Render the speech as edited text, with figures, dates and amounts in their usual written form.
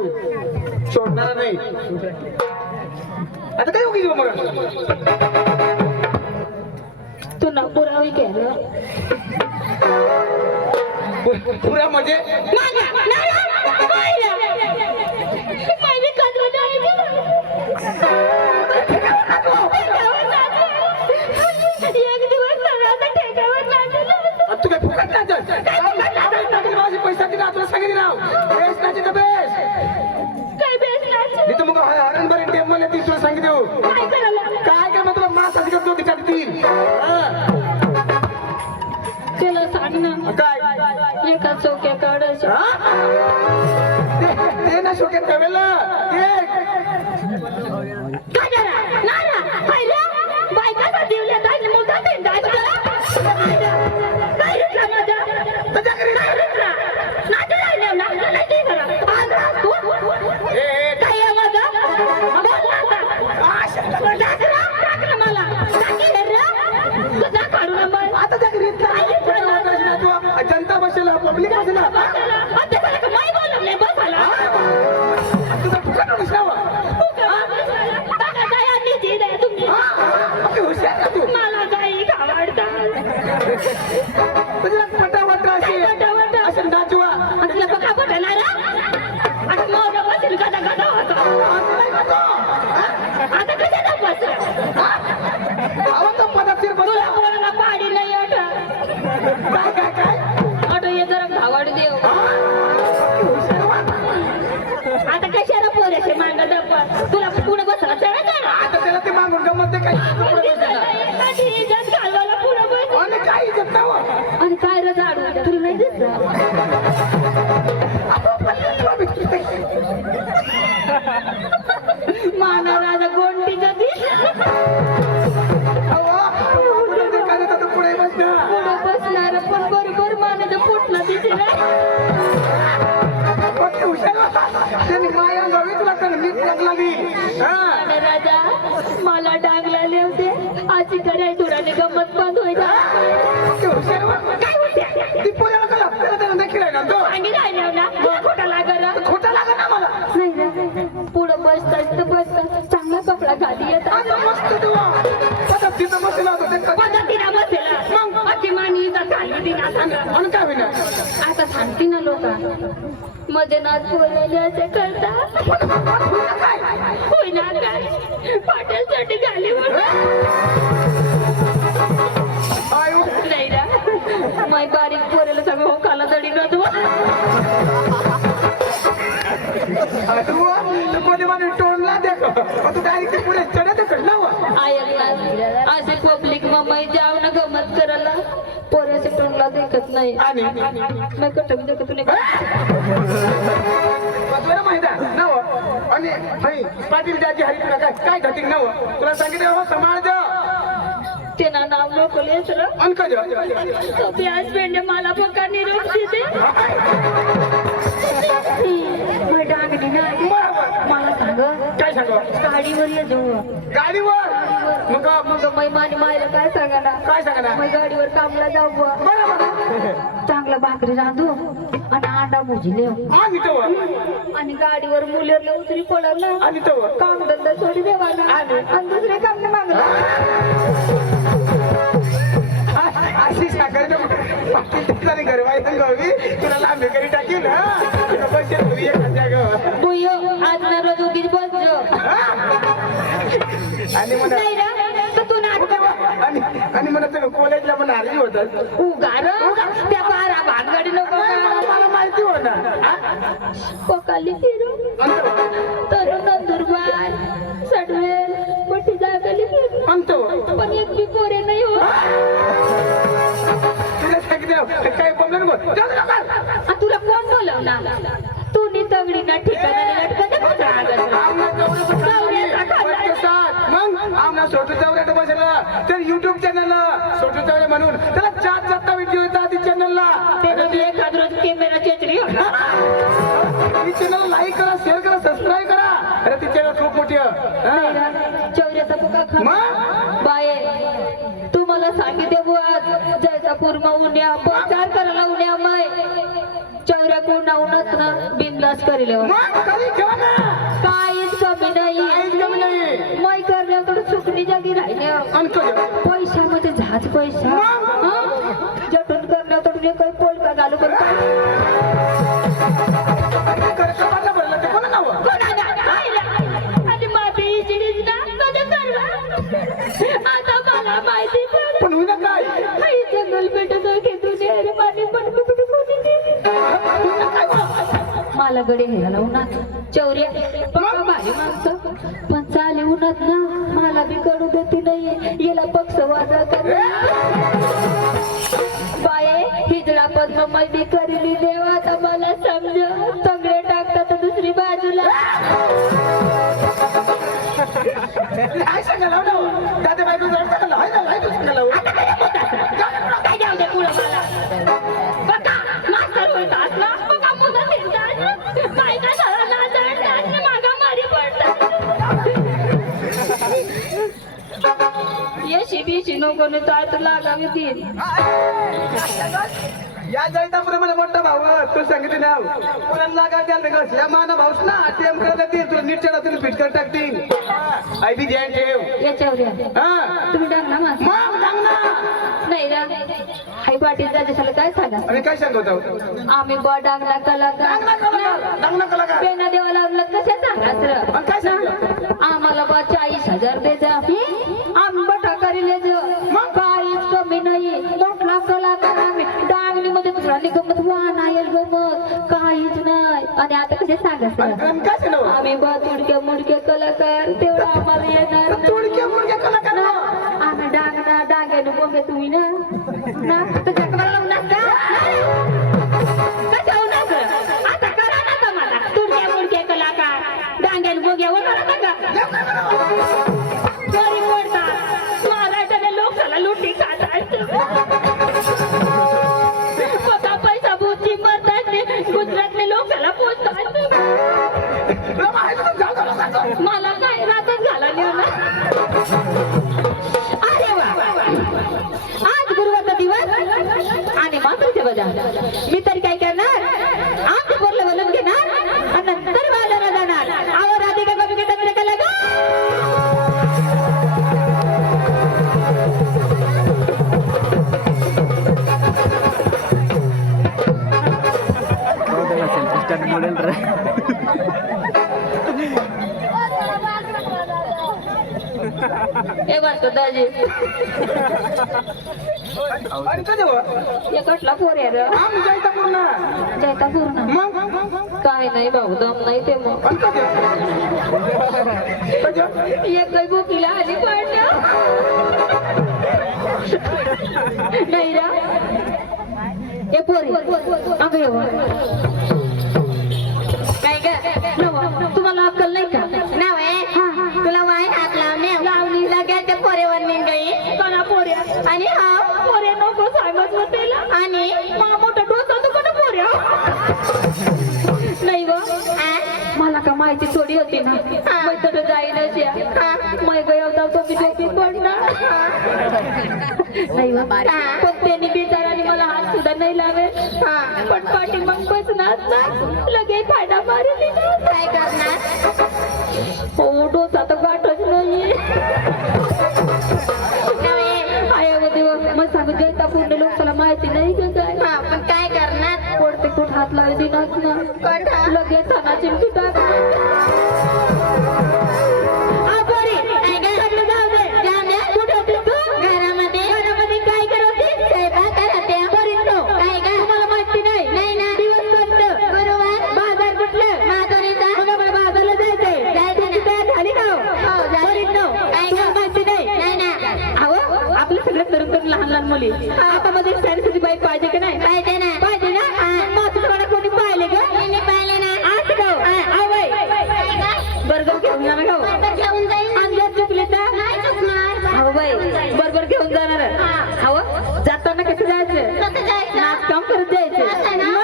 सोडणार नाही. आता काय उगी मग तू ना पुरावी केलं पुरा म्हणजे तू काय फुकट माझे पैसा दिला तुला सांगितलं नाव बेस नाची तर बेस मग हरण बरेन टेम मला ती तुला सांगितलं काय काय मग तुला मास आधी करतो तिच्या तीन त्याला सांग ना काय एका चौक्या काढायचं ते ना शोक्यात ठेवेला जनता बसेला पब्लिक बसेला पटावटा असे नाचवा पदार्थ पाडी नाही ऑटो ये जरा धावाडी देव आता कशाला पोऱ्याचे मांडा डब्बा तुला पुढे बसला चढा आता त्याला ते मागून गमत काय आणि काय रे झाडू तुला नाही दिसत माना राजा गोंटीचा दिस पुढे बसणार पण बरोबर मानाचं फुटला दिसेल त्यांनी माया गावी तुला नीट लागली राजा मला डाग लागले होते आजी कराय तुराने गमत बंद व्हायचा खोटा लागला खोटा लागा ना मला नाही पुढं बसतात तर बसतात चांगला कपडा घाली येतात मस्त तिथं बसला होता पद्धतीला बसेला मग अतिमानी काय होईना आता सांगते ना लोक मध्ये नाच बोललेले असे करतात होईना काय पाट्यासाठी घाली नाही ना माई बारीक पोरेला सगळं हो काला दडी ना तू टोनला देखो तू डायरेक्ट पुढे चढत असे पब्लिक मम्मी जाव ना गमत करायला पोऱ्याचे टोनला देखत नाही मी कटक देखत नाही माहित आहे नव आणि पाटील त्याची हरी तुला काय घटिंग नव तुला सांगितलं समाज तेना नाव लोक लेसर अंकज सोपी हसबंड मला पक्का निरोप देते डांगडी ना मला सांग काय सांग गाडीवर ये जाऊ गाडीवर मग मैमानी मायला काय सांगा ना मग गाडीवर कामला जाऊ चांगला भाकरी रांधू आणि अंडा भुजले आणि गाडीवर मुलीला उतरी पडलं काम धंदा सोडी देवाना आणि दुसरे काम नाही मागलं अशी साखर घरवाई गावी तुला लांबी करी टाकील आज ना रोज उगीच बसजो आणि म्हणत कॉलेजला पण आली होतात उगार त्या बारा भानगडी नको मला माहिती होता पकाली फिरू तर नंदुरबार सडवेल मोठी जागली म्हणतो पण एक बी पोरे नाही हो तुला सांगितलं काय बोललं नको तुला कोण बोलवला तू नी तगडी ना ठिकाणी मग आमना सोटू चौऱ्यात बसला तर युट्यूब चॅनल सोटू चौऱ्या म्हणून त्याला 4 व्हिडिओ येतात ती चॅनलला एखाद रोज कॅमेरा चेचरी ती चॅनल लाईक करा शेअर करा सबस्क्राईब करा अरे ती चॅनल खूप मोठी आहे चौऱ्याचा पुका खा बाय तू मला सांगितले बुवा जयसापूर मा उन्या प्रचार करायला उन्या माय चौऱ्या कोण उन्हात ना बिनलास करेल ठेवल्यावर मग कधी ठेवा ना. काहीच कमी नाही काहीच कमी नाही. मै करण्यावर थोडं सुकणी जागी राहिले आणि कधी पैशामध्ये झाज पैसा हं? जटून करण्यावर थोडं काही पोलका घालू पण करकमाला भरलं ते कोण नाव आणि माझी इजिडीच ना कधी करवा आता मला माहिती पण होईना काय आई जंगल भेटत घेतून अरे पाणी पण मला गडे घ्यायला उन्हात चौऱ्या पक्का भारी माणसं पण चाले उन्हात ना मला बी करू देते नाहीये याला पक्ष वाजा कर बाये हिजडा पद्ममय बी करीली देवा आता मला समज सगळे टाकतात दुसरी बाजूला काय सांगायला दादा बायको सांगायला हाय ना लाईट सांगायला काय जाऊ दे पुढं मला बघा मास्तर बोलतात ना बघा मुलं फिरतात बायका झाला चढतात मागा मारी पडतात यशी बिशी नको न तर लागावी तीन या जैतापुरे मला मोठा भाऊ तू सांगितले ना कोणाला लागा द्याल बेगस या माना भाऊस ना ATM करायला ते तुला नीट चढा तुम्ही फिटकर टाकतील आय बी ध्यान ठेव याच्यावर हा तुम्ही डांग ना माझं मग सांग ना नाही ना आई पाटील राजेशाला काय सांगा आणि काय सांगत आहोत आम्ही बा डांगला कलाकार लग्न कलाकार बेना देवाला कशा सांगा आणि काय सांगितलं आम्हाला बा 40,000 दे जा आम्ही बटा करील काहीच कमी नाही मोठला कलाकार आम्ही डांगलीमध्ये तुला गमत वाहन आहे गमत काहीच नाही आणि आता कसे सांगा आणि काय सांगलं आम्ही बा तुडक्या मुडक्या कलाकार तेवढं आम्हाला येणार नाही. तुडक्या मुडक्या कलाकार ना, आम्ही डांगना डांग्याने बोगे तुम्ही ना तुझ्या कमराला उन्हात का कशा उन्हात आता करा ना तर मला तुडक्या मुडक्या कलाकार डांग्याने बोग्या होणार का गरीब पडतात महाराष्ट्राने लोकांना लुटी खातात स्वतः पैसा बुद्धी मरतात गुजरातले लोकांना पोचतात मला काय रातच घाला नेऊन अरे वा आज गुरुवारचा दिवस आणि मात्र बजा मी तरी काय करणार आमच्या पोरला बोलून घेणार आणि नंतर बाजारात जाणार आवर आधी का कमी घेतात का लगा ए बस दाजी आणि कधी या कटला पोर आहे रे आम्ही जैतापूर ना जायता पूर्ण मग काय नाही भाऊ दम नाही ते मग आणि कधी एक काही बोकीला आली पडल्या नाही रा ए पोरी अगं येऊ काय का तुम्हाला अक्कल नाही का नाव आहे तुला वाय हात लावणे लावली लागेल ते पोरेवर निघाई कोणा पोऱ्या आणि हा पोऱ्या नको सांगत होते आणि मग मोठा डोसा तू कोणा पोऱ्या नाही ग मला का माहिती थोडी होती ना मग तर जाईनच या मग गया तो मी टोपी पडणार नाही पण त्यांनी बिचाराने मला हात सुद्धा नाही लावे पण पाठी मग बसणार ना लगे फायदा मारेल काय करणार हो डोसा तर गाठच नाही मग सांगू जैता पूर्ण लोकांना माहिती नाही का काय पण काय करणार पडते कुठ हात लावे दिनाच ना लगेच सणाची पिठा लहान लहान मुली आता मध्ये सारी बाई पाहिजे की नाही पाहिजे ना माझं कोणी पाहिले ग पाहिले ना आज बरोबर घेऊन जाणार घेऊन जाईल आणि जर चुकले तर नाही चुकणार बाई बरोबर घेऊन जाणार हवं जाताना कसं जायचं नाच काम करत जायचं